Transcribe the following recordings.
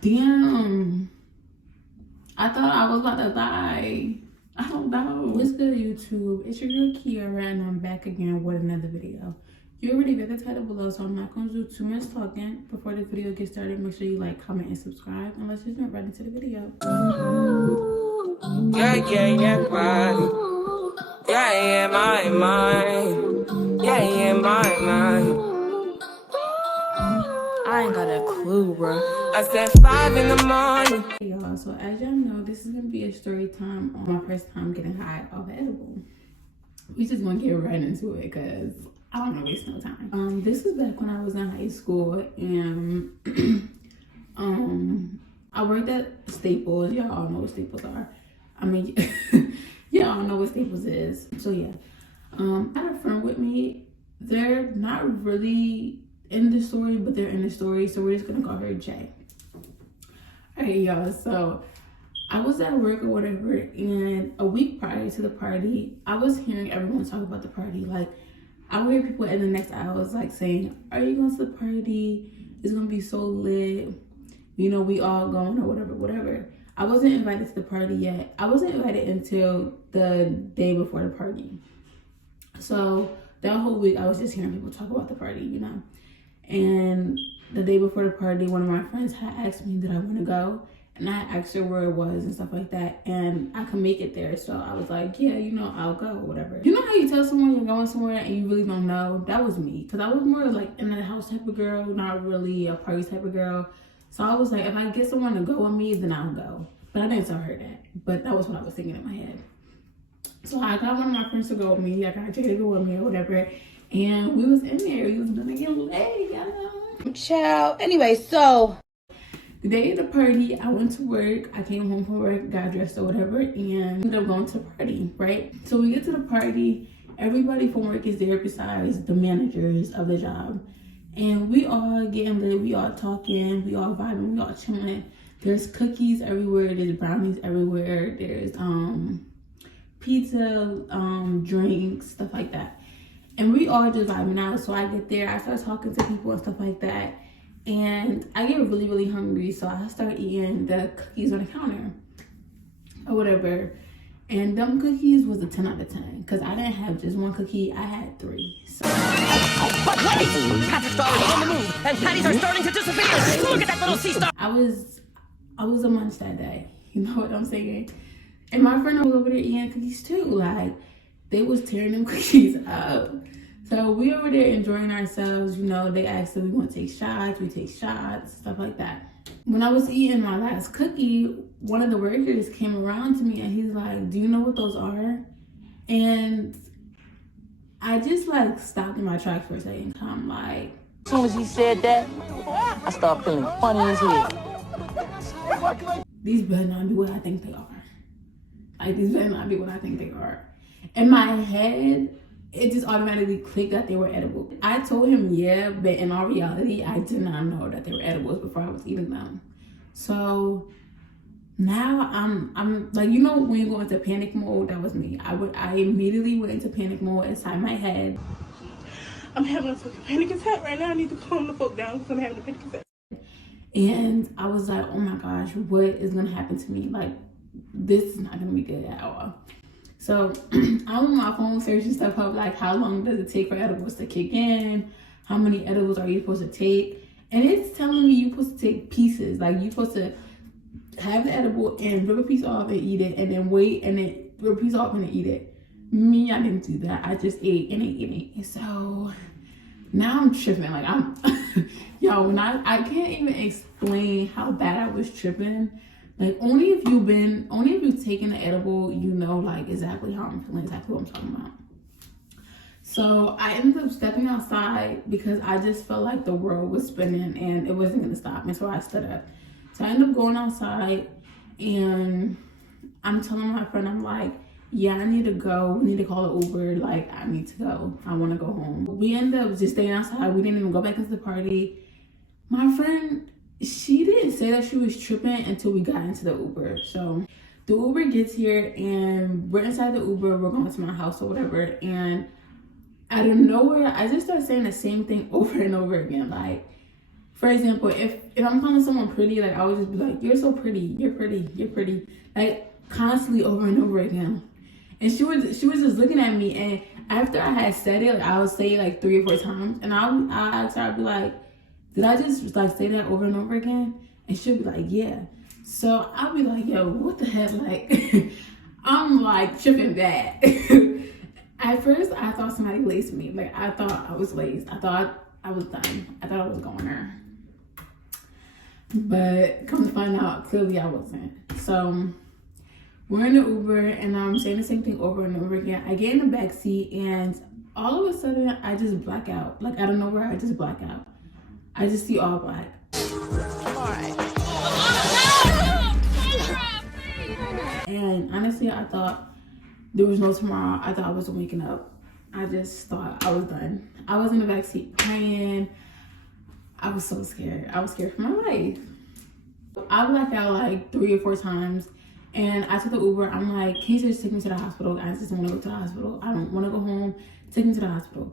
Damn. I thought I was about to die. I don't know. What's good, YouTube? It's your girl Kiara, and I'm back again with another video. You already read the title below, so I'm not going to do too much talking. Before the video gets started, make sure you like, comment, and subscribe. And let's just jump right into the video. Yeah, my mind. Yeah, my mind. I ain't got a clue, bro. I said 5 in the morning. Hey y'all, so as y'all know, this is gonna be a story time on my first time getting high off an edible. We just gonna get right into it because I don't wanna waste no time. This is back when I was in high school, and I worked at Staples. Y'all all know what Staples are. I mean, y'all know what Staples is. So yeah, I had a friend with me. They're not really in the story, but they're in the story, so we're just gonna call her Jay. All right, y'all, so I was at work or whatever, and a week prior to the party, I was hearing everyone talk about the party. Like, I would hear people in the next hours like saying, are you going to the party? It's gonna be so lit, you know, we all going or whatever. I wasn't invited to the party yet. I wasn't invited until the day before the party. So that whole week I was just hearing people talk about the party, you know. And the day before the party, one of my friends had asked me did I want to go, and I asked her where it was and stuff like that, and I could make it there. So I was like, yeah, you know, I'll go or whatever. You know how you tell someone you're going somewhere and you really don't know? That was me, because I was more like in the house type of girl, not really a party type of girl. So I was like, if I get someone to go with me, then I'll go. But I didn't tell her that, but that was what I was thinking in my head. So I got one of my friends to go with me. I got Jay to go with me or whatever. And we was in there. We was gonna get laid, y'all. Ciao. Anyway, so the day of the party, I went to work. I came home from work, got dressed or whatever, and ended up going to the party, right? So we get to the party. Everybody from work is there besides the managers of the job. And we all getting lit. We all talking. We all vibing. We all chilling. There's cookies everywhere. There's brownies everywhere. There's pizza, drinks, stuff like that. And we all just vibing out. So I get there, I start talking to people and stuff like that. And I get really, really hungry. So I start eating the cookies on the counter or whatever. And them cookies was a 10 out of 10. Because I didn't have just one cookie, I had 3. So. but wait! Patrick's already on the move, and patties are starting to disappear. Look at that little sea star. I was a munch that day. You know what I'm saying? And my friend was over there eating cookies too. Like, they was tearing them cookies up. So we over there enjoying ourselves, you know. They asked if we want to take shots, we take shots, stuff like that. When I was eating my last cookie, one of the workers came around to me and he's like, do you know what those are? And I just like stopped in my tracks for a second. I'm like, As soon as he said that, I started feeling funny as hell. these better not be what I think they are. Like, these better not be what I think they are. In my head, it just automatically clicked that they were edible. I told him yeah, but in all reality, I did not know that they were edibles before I was eating them. So now I'm like, you know, when you go into panic mode, that was me. I immediately went into panic mode inside my head. I'm having a fucking panic attack right now. I need to calm the fuck down because I'm having a panic attack. And I was like, oh my gosh, what is gonna happen to me? Like, this is not gonna be good at all. So I'm on my phone searching stuff up, like how long does it take for edibles to kick in? How many edibles are you supposed to take? And it's telling me you're supposed to take pieces. Like, you're supposed to have the edible and rip a piece off and eat it, and then wait and then rip a piece off and then eat it. Me, I didn't do that. I just ate and ate and ate. And so now I'm tripping. Like, I'm, yo, I can't even explain how bad I was tripping. Like, only if you've taken the edible, you know, like, exactly how I'm feeling, exactly what I'm talking about. So I ended up stepping outside because I just felt like the world was spinning and it wasn't gonna stop. And so I stood up. So I ended up going outside, and I'm telling my friend, I'm like, yeah, I need to go. We need to call an Uber. Like, I need to go. I want to go home. We ended up just staying outside. We didn't even go back into the party. My friend, she didn't say that she was tripping until we got into the Uber. So the Uber gets here and we're inside the Uber. We're going to my house or whatever. And out of nowhere, I just started saying the same thing over and over again. Like, for example, if I'm calling someone pretty, like I would just be like, you're so pretty, you're pretty, you're pretty, like constantly over and over again. And she was just looking at me, and after I had said it, like I would say it like 3 or 4 times, and I'll ask her, I'd be like, did I just like say that over and over again? And she'll be like, yeah. So I'll be like, yo, what the heck? Like, I'm like tripping bad. At first, I thought somebody laced me. Like, I thought I was laced. I thought I was done. I thought I was going there. But come to find out, clearly I wasn't. So we're in the Uber, and I'm saying the same thing over and over again. I get in the back seat, and all of a sudden, I just black out. Like, out of nowhere, I just black out. I just see all black. And honestly, I thought there was no tomorrow. I thought I was waking up. I just thought I was done. I was in the backseat praying. I was so scared. I was scared for my life. I blacked out like 3 or 4 times. And I took the Uber. I'm like, can you just take me to the hospital? I just want to go to the hospital. I don't want to go home. Take me to the hospital.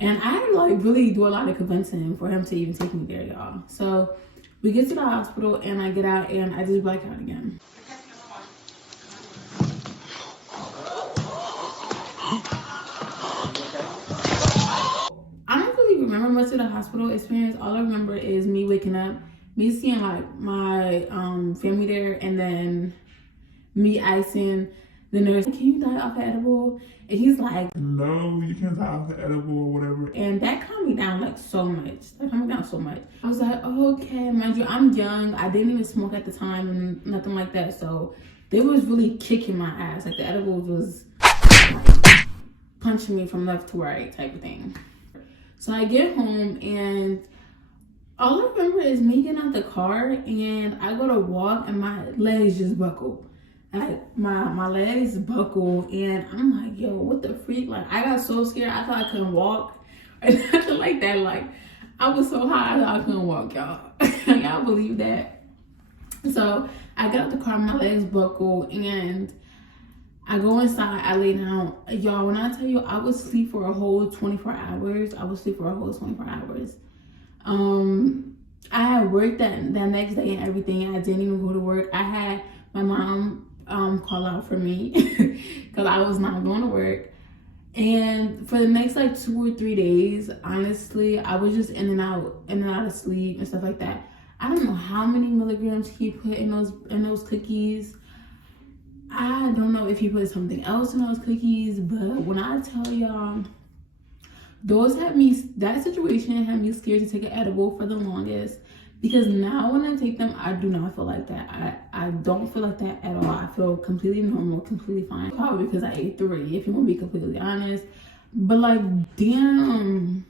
And I had to like really do a lot of convincing for him to even take me there, y'all. So we get to the hospital, and I get out, and I just black out again. I don't really remember much of the hospital experience. All I remember is me waking up, me seeing like my family there, and then me asking the nurse, can you die off an edible? And he's like, no, you can't die off an edible or whatever. And that calmed me down like so much. That calmed me down so much. I was like, oh, okay, mind you, I'm young. I didn't even smoke at the time and nothing like that. So they was really kicking my ass. Like the edibles was like, punching me from left to right type of thing. So I get home, and all I remember is me getting out the car, and I go to walk, and my legs just buckle. Like my legs buckle, and I'm like, yo, what the freak? Like I got so scared, I thought I couldn't walk or nothing like that. Like I was so high, I thought I couldn't walk, y'all. Y'all believe that? So I got out the car, my legs buckle, and I go inside, I lay down. Y'all, when I tell you I would sleep for a whole 24 hours, I would sleep for a whole 24 hours. I had work that next day and everything. I didn't even go to work. I had my mom call out for me because I was not going to work. And for the next like 2 or 3 days, honestly, I was just in and out of sleep and stuff like that. I don't know how many milligrams he put in those cookies. I don't know if he put something else in those cookies, but when I tell y'all, that situation had me scared to take an edible for the longest. Because now when I take them, I do not feel like that. I don't feel like that at all. I feel completely normal, completely fine. Probably because I ate 3, if you want to be completely honest. But like, damn.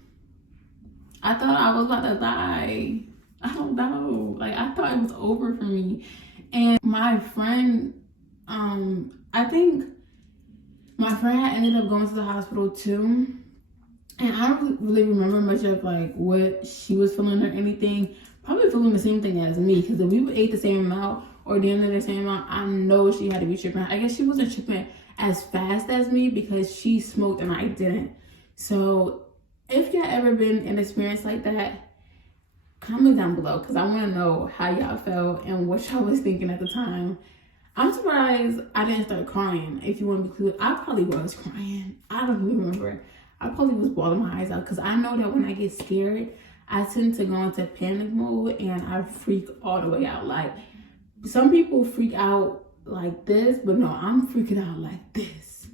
I thought I was about to die. I don't know. Like, I thought it was over for me. And my friend, I think my friend had ended up going to the hospital too. And I don't really remember much of like what she was feeling or anything. Probably feeling the same thing as me, because if we ate the same amount or damn near the same amount, I know she had to be tripping. I guess she wasn't tripping as fast as me because she smoked and I didn't. So if y'all ever been in an experience like that, comment down below, because I want to know how y'all felt and what y'all was thinking at the time. I'm surprised I didn't start crying. If you want to be clear, I probably was crying. I don't even remember. I probably was bawling my eyes out, because I know that when I get scared, I tend to go into panic mode and I freak all the way out. Like, some people freak out like this, but no, I'm freaking out like this.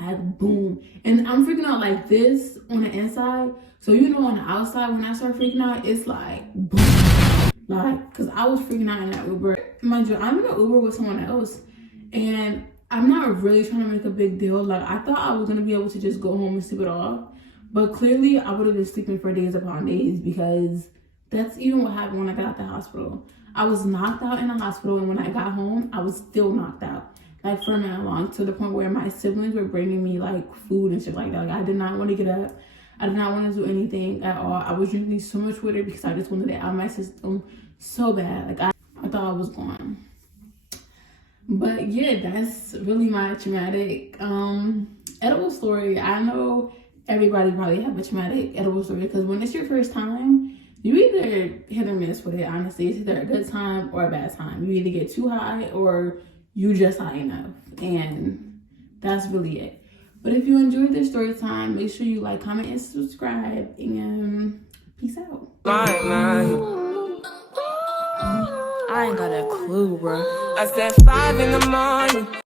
Like, boom. And I'm freaking out like this on the inside. So, you know, on the outside, when I start freaking out, it's like, boom. Like, because I was freaking out in that Uber. Mind you, I'm in an Uber with someone else, and I'm not really trying to make a big deal. Like, I thought I was going to be able to just go home and sleep it off. But clearly, I would have been sleeping for days upon days, because that's even what happened when I got out the hospital. I was knocked out in the hospital, and when I got home, I was still knocked out. Like, for a minute long, to the point where my siblings were bringing me, like, food and shit like that. Like, I did not want to get up. I did not want to do anything at all. I was drinking so much water because I just wanted it out of my system so bad. Like, I thought I was gone. But, yeah, that's really my traumatic edible story. I know everybody probably have a traumatic edible story, because when it's your first time, You either hit or miss with it, honestly. It's either a good time or a bad time. You either get too high or you just high enough. And that's really it. But if you enjoyed this story time, make sure you like, comment, and subscribe. And peace out. I ain't got a clue, bro. I said 5 in the morning.